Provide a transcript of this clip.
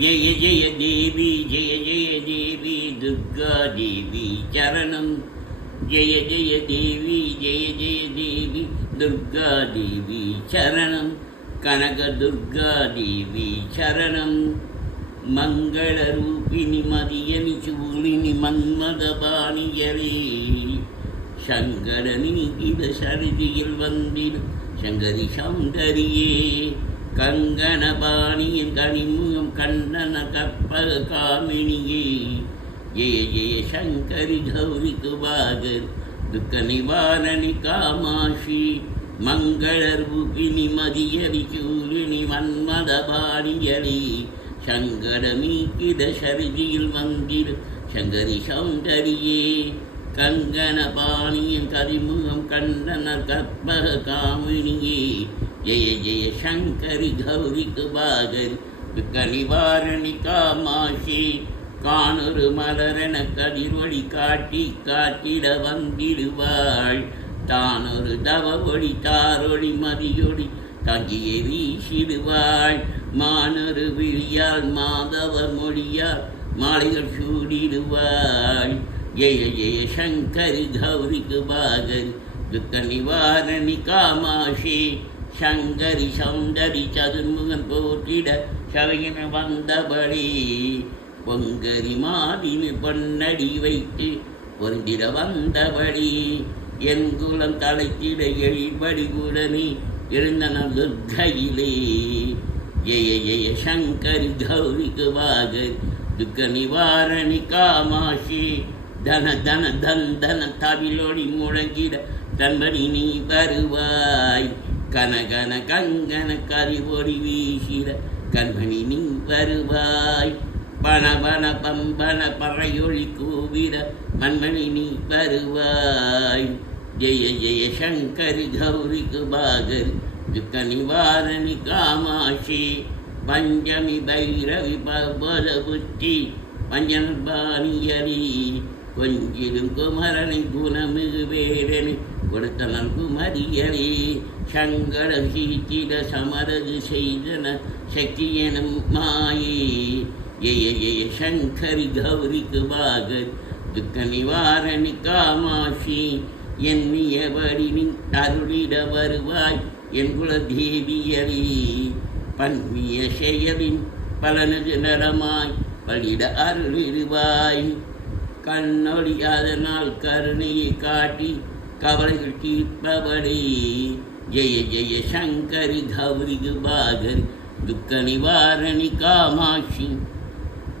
ஜெய ஜெய தேவி ஜெய ஜெய தேவி துர்கா தேவி சரணம். ஜெய ஜெய தேவி ஜெய ஜெய தேவி துர்கா தேவி சரணம். கனக துர்கா தேவி சரணம். மங்களரூபிணி மதியனி சூழினி மன்மதபாணியரே சங்கரனி இத சரிதியில் வந்திடும் சங்கரி சௌந்தரியே கங்கணபாணியின் கனிமுகம் கண்ணன கற்பக காமினியே ஜெய ஜெய சங்கரி கௌரி குபாகர் துக்க நிவாரணி காமாஷி மங்களரூபிணி மதியரி சூழினி மன்மதபாணியரே சங்கரமீக்கிட சரிதியில் வந்திடும் சங்கரி சௌந்தரியே கங்கணபாணியின் கரிமுகம் கண்டன கற்பக காமினியே ஜெய ஜெய சங்கரி கௌரி குபாகரி துக்க நிவாரணி காமாஷி காணொரு மலரென கதிரொளி காட்டி காட்டிட வந்திடுவாள் தானொரு தவ ஒளி தாரொளி மதியொளி தங்கிய வீசிடுவாள் மானொரு விழியால் மாதவ மொழியால் மாலைகள் சூடிடுவாள் ஜெய ஜெய சங்கரி கௌரி குபாகரி துக்க நிவாரணி காமாஷி சங்கரி சௌந்தரி சதுர்முகன் போற்றிட சவையின வந்தபடி பொங்கரி மாதினி பொன்னடி வைத்து பொருந்திட வந்தபடி என் குலம் தலைத்திட எழில்படி குடனி இருந்தன துர்கையிலே ஜெய ஜெய சங்கரி கௌரி குபாகரி துக்க நிவாரணி காமாஷி தன தன தன் தன தவிலொடி முழங்கிட தன்படி நீ வருவாய் கனகன கங்கன கரிபொடி வீசிட கண்மணி நீ வருவாய் பண பண பம்பன பறையொளி கூவிட மண்மணி நீ வருவாய் ஜெய ஜெய சங்கரி கௌரி குபாகரி துக்க நிவாரணி காமாஷி பஞ்சமி பைரவி பவத புத்தி பஞ்சனபாணியரி கொஞ்சிடும் குமரனை குணமிகு வேடனை கொடுத்தனன் குமரியரே சங்கர சீச்சிட சமரது செய்தன சக்தி எனும் மாயே ஜெய ஜெய சங்கரி கௌரி குபாகரி துக்க நிவாரணி காமாஷி எண்ணியபடி நீ அருளிட வருவாய் என் குல தேவியரே பன்மிய செயலின் பலனது நலமாய் பலிட அருளிடுவாய் கண்ணொளி அதனால் கருணையை காட்டி கவலைகள் தீர்ப்பபடி ஜெய ஜெய சங்கரி கௌரி குபாகரி துக்க நிவாரணி காமாஷி